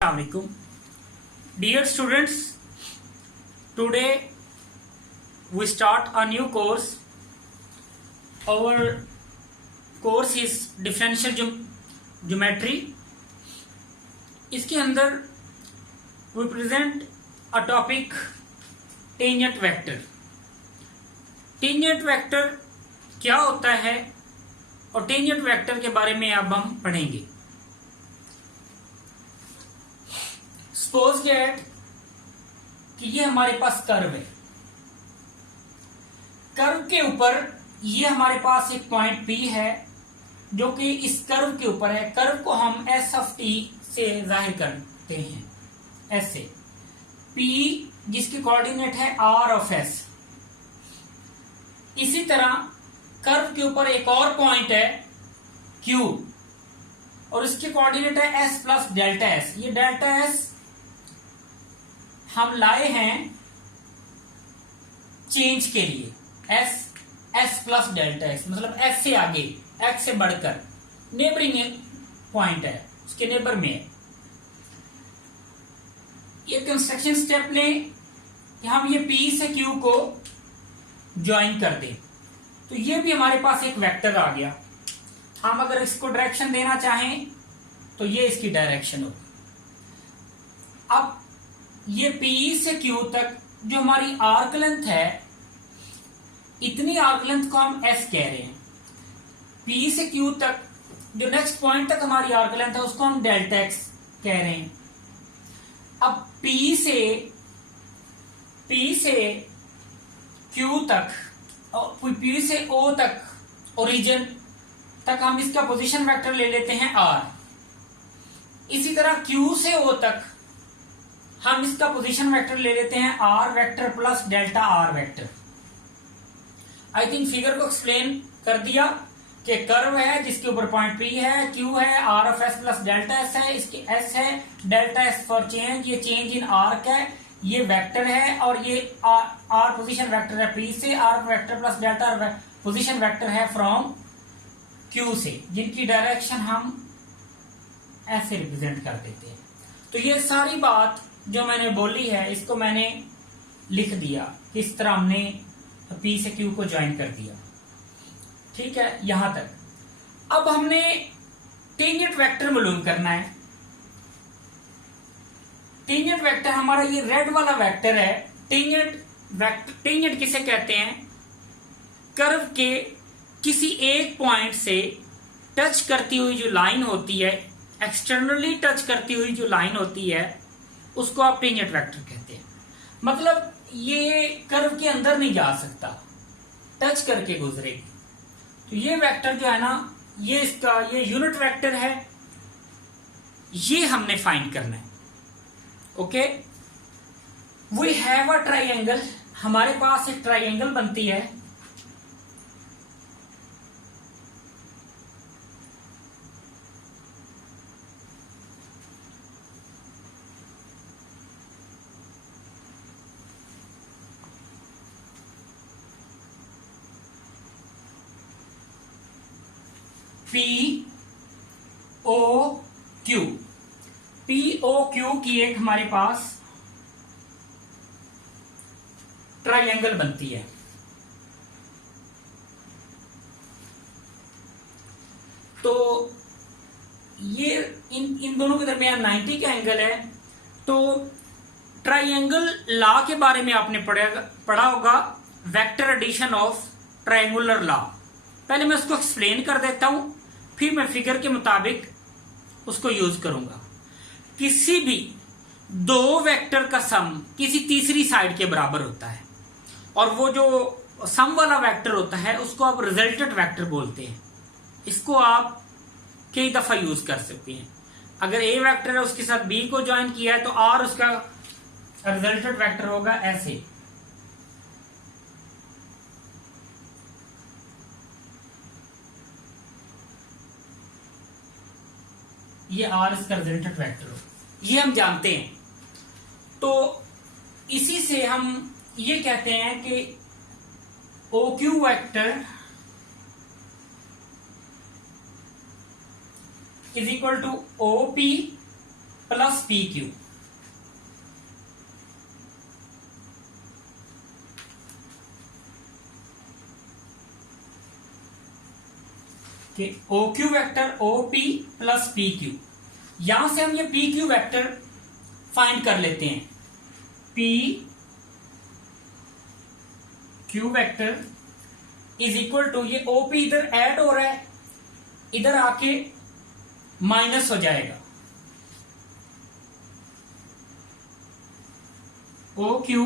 Assalamualaikum. Dear students, today we start a new course. Our course is differential geometry. इसके अंदर we present a topic tangent vector. Tangent vector क्या होता है और tangent vector के बारे में अब हम पढ़ेंगे. सपोज दैट कि ये हमारे पास कर्व है. कर्व के ऊपर ये हमारे पास एक पॉइंट P है जो कि इस कर्व के ऊपर है. कर्व को हम S ऑफ T से जाहिर करते हैं. ऐसे P जिसकी कोऑर्डिनेट है R ऑफ S. इसी तरह कर्व के ऊपर एक और पॉइंट है Q और इसकी कोऑर्डिनेट है S प्लस डेल्टा S. ये डेल्टा S हम लाए हैं चेंज के लिए. S प्लस डेल्टा S मतलब S से आगे, X से बढ़कर नेबरिंग पॉइंट है, उसके नेबर में है. ये कंस्ट्रक्शन स्टेप लें कि हम ये P से Q को ज्वाइन कर दें तो ये भी हमारे पास एक वेक्टर आ गया. हम अगर इसको डायरेक्शन देना चाहें तो ये इसकी डायरेक्शन होगी. अब ये P से Q तक जो हमारी आर्क लेंथ है, इतनी आर्क लेंथ को हम S कह रहे हैं. P से Q तक जो नेक्स्ट पॉइंट तक हमारी आर्क लेंथ है उसको हम डेल्टा X कह रहे हैं. अब P से Q तक और P से O तक ओरिजिन तक हम इसका पोजीशन वेक्टर ले लेते हैं R. इसी तरह Q से O तक हम इसका पोजीशन वेक्टर ले लेते हैं R vector plus delta R vector. I think figure को एक्सप्लेन कर दिया कि कर्व है जिसके ऊपर पॉइंट P है, Q है, R of S plus delta S है, इसके S है, डेल्टा S फॉर चेंज, ये चेंज इन आर्क है, ये वेक्टर है और ये R पोजीशन वेक्टर है P से, R vector plus delta position vector है फ्रॉम Q से, जिनकी डायरेक्शन हम ऐसे रिप्रेजेंट कर देते हैं. तो ये सारी बात जो मैंने बोली है इसको मैंने लिख दिया. किस तरह हमने P से Q को ज्वाइन कर दिया. ठीक है, यहां तक. अब हमने टेंजेंट वेक्टर मालूम करना है. टेंजेंट वेक्टर हमारा ये रेड वाला वेक्टर है. टेंजेंट किसे कहते हैं? कर्व के किसी एक पॉइंट से टच करती हुई जो लाइन होती है, एक्सटर्नली टच करती हुई जो लाइन होती है, उसको आप टेंजेंट वेक्टर कहते हैं. मतलब ये कर्व के अंदर नहीं जा सकता, टच करके गुजरेगी. तो ये वेक्टर जो है ना, ये इसका ये यूनिट वेक्टर है, ये हमने फाइंड करना है. Okay, we have a triangle. हमारे पास एक ट्राइंगल बनती है. POQ की एक हमारे पास ट्राइंगल बनती है. तो ये इन दोनों के दरमियान 90 का एंगल है. तो ट्राइंगल लॉ के बारे में आपने पढ़ा होगा, vector addition of triangular law. पहले मैं उसको एक्सप्लेन कर देता हूं, फिर मैं फिगर के मुताबिक उसको यूज करूंगा. किसी भी दो वेक्टर का सम किसी तीसरी साइड के बराबर होता है और वो जो सम वाला वेक्टर होता है उसको आप रिजल्टेंट वेक्टर बोलते हैं. इसको आप कई दफा यूज कर सकते हैं. अगर ए वेक्टर है उसके साथ बी को ज्वाइन किया है तो आर उसका रिजल्टेंट वेक्टर होगा ऐसे. ये आर इसका रिजल्टेंट वेक्टर हो, ये हम जानते हैं. तो इसी से हम ये कहते हैं कि OQ vector is equal to OP plus P Q. O Q vector O P plus P Q. यहां से हम ये पी क्यू वेक्टर फाइंड कर लेते हैं। P Q vector is equal to, ये ओपी इधर ऐड हो रहा है, इधर आके माइनस हो जाएगा। O Q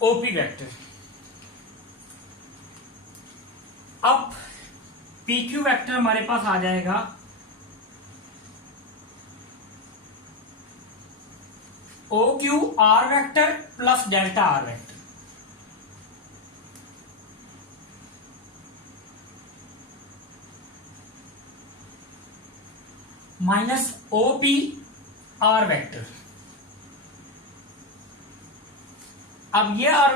OP vector. अब पी क्यू वेक्टर हमारे पास आ जाएगा O Q R vector plus delta R vector. Minus O P R vector. अब ये आर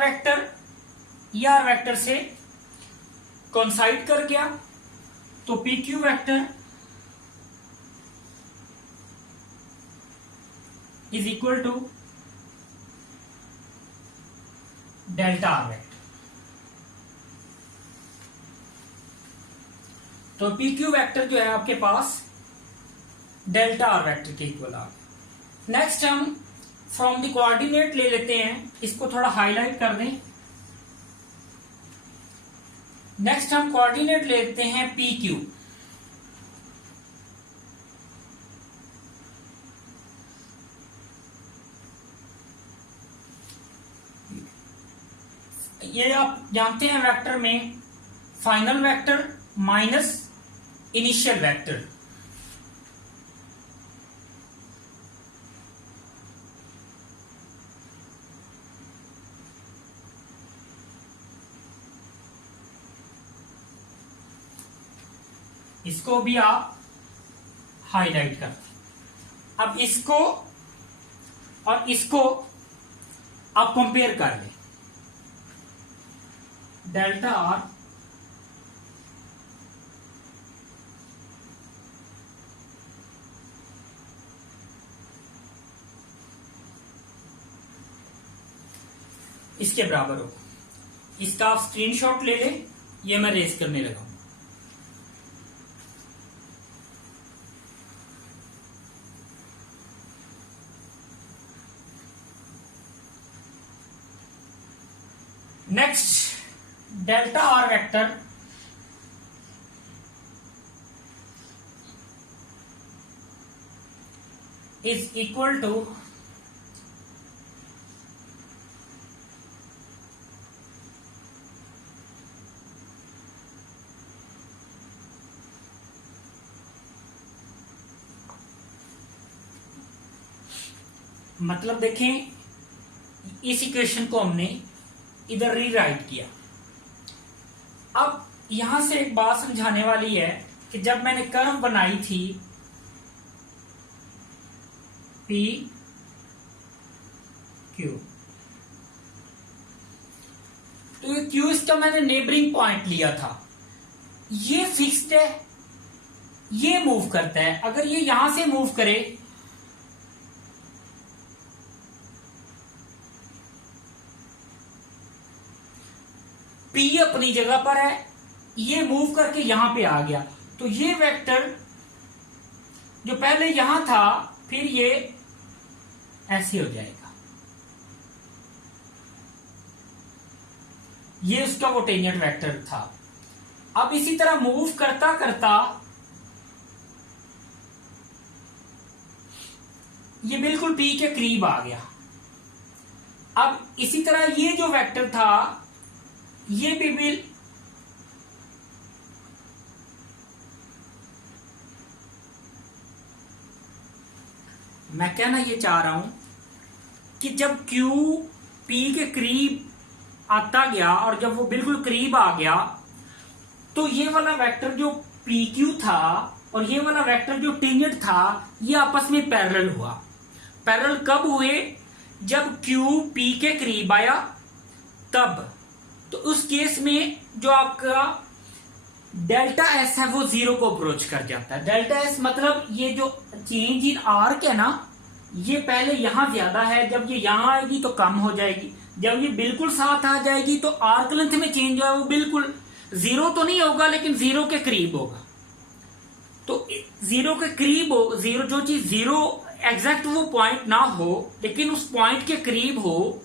वेक्टर से कोइंसाइड कर गया, तो P Q vector is equal to delta R vector. तो पी क्यू वेक्टर जो है आपके पास डेल्टा आर वेक्टर के इक्वल आ गया। नेक्स्ट हम फ्रॉम द कोऑर्डिनेट ले लेते हैं, इसको थोड़ा हाईलाइट कर दें। नेक्स्ट हम कोऑर्डिनेट लेते हैं पी क्यू। ये आप जानते हैं वेक्टर में final vector minus initial vector. इसको भी आप हाईलाइट कर। अब इसको और इसको आप कंपेयर कर लें। डेल्टा आर इसके बराबर हो। इसका आप स्क्रीनशॉट ले लें, ये मैं रेस करने लगा हूं। Next delta R vector is equal to मतलब देखें, इस इक्वेशन को हमने इधर रीराइट किया। अब यहां से एक बात समझाने वाली है कि जब मैंने कर्व बनाई थी पी क्यू, तो ये क्यू इसका मैंने नेबरिंग पॉइंट लिया था। ये फिक्स्ड है, ये मूव करता है। अगर ये यहां से मूव करे P अपनी जगह पर है, ये मूव करके यहां पे आ गया, तो ये वेक्टर जो पहले यहां था फिर ये ऐसे हो जाएगा। ये उसका वो टेंजेंट वेक्टर था। अब इसी तरह मूव करता करता ये बिल्कुल P के करीब आ गया। अब इसी तरह ये जो वेक्टर था ये भी मैं कहना ये चाह रहा हूं कि जब Q P के करीब आता गया और जब वो बिल्कुल करीब आ गया, तो ये वाला वेक्टर जो PQ था और ये वाला वेक्टर जो टेंजेंट था ये आपस में पैरेलल हुआ। पैरेलल कब हुए? जब Q P के करीब आया तब। तो उस केस में जो आपका डेल्टा एस है वो जीरो को अप्रोच कर जाता है। डेल्टा एस मतलब ये जो चेंज इन आर्क है ना, ये पहले यहां ज्यादा है, जब ये यहां आएगी तो कम हो जाएगी, जब ये बिल्कुल साथ आ जाएगी तो आर्क लेंथ में चेंज जो है वो बिल्कुल जीरो तो नहीं होगा लेकिन जीरो के करीब होगा। तो जीरो के करीब हो, जीरो जो चीज जीरो एग्जैक्ट वो पॉइंट ना हो लेकिन उस पॉइंट के करीब हो,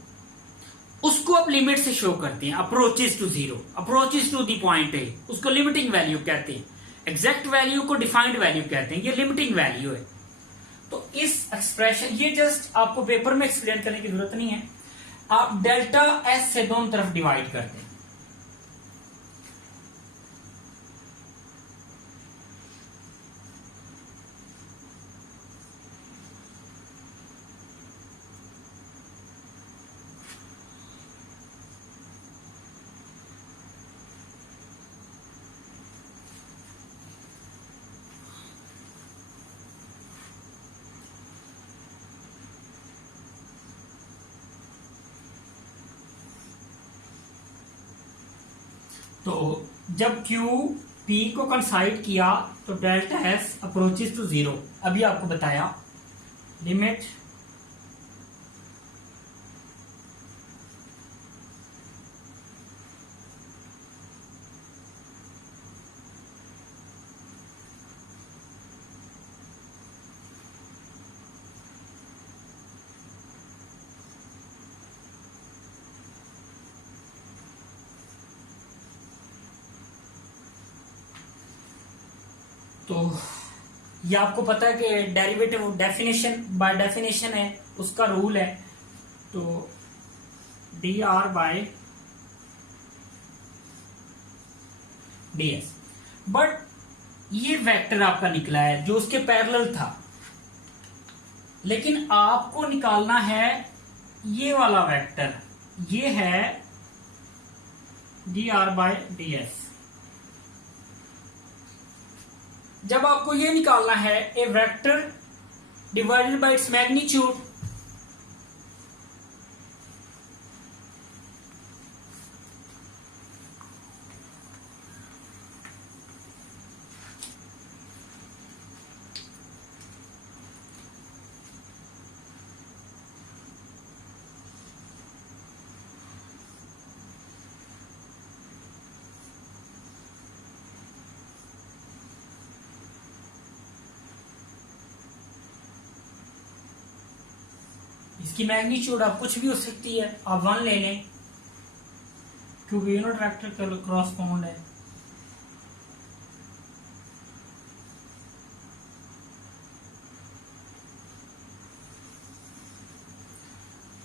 उसको आप लिमिट से शो करते हैं। Approaches to zero, approaches to the point है, उसको लिमिटिंग वैल्यू कहते हैं। एग्जैक्ट वैल्यू को डिफाइंड वैल्यू कहते हैं, ये लिमिटिंग वैल्यू है। तो इस एक्सप्रेशन, ये जस्ट आपको पेपर में एक्सप्लेन करने की जरूरत नहीं है, आप डेल्टा एस से दोनों तरफ डिवाइड कर दें। तो जब Q P को कंसाइड किया तो delta S approaches to zero, अभी आपको बताया लिमिट तो ये आपको पता है कि डेरिवेटिव डेफिनेशन बाय डेफिनेशन है, उसका रूल है। तो D R by D S, but ये वेक्टर आपका निकला है जो उसके पैरेलल था, लेकिन आपको निकालना है ये वाला वेक्टर, ये है D R by D S. जब आपको ये निकालना है a vector divided by its magnitude, इसकी मैग्नीट्यूड आप कुछ भी हो सकती है, आप 1 ले लें क्योंकि यूनिट वेक्टर क्रॉसपोंड है।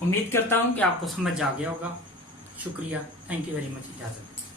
उम्मीद करता हूं कि आपको समझ आ गया होगा। शुक्रिया, थैंक यू वेरी मच, इजाजत।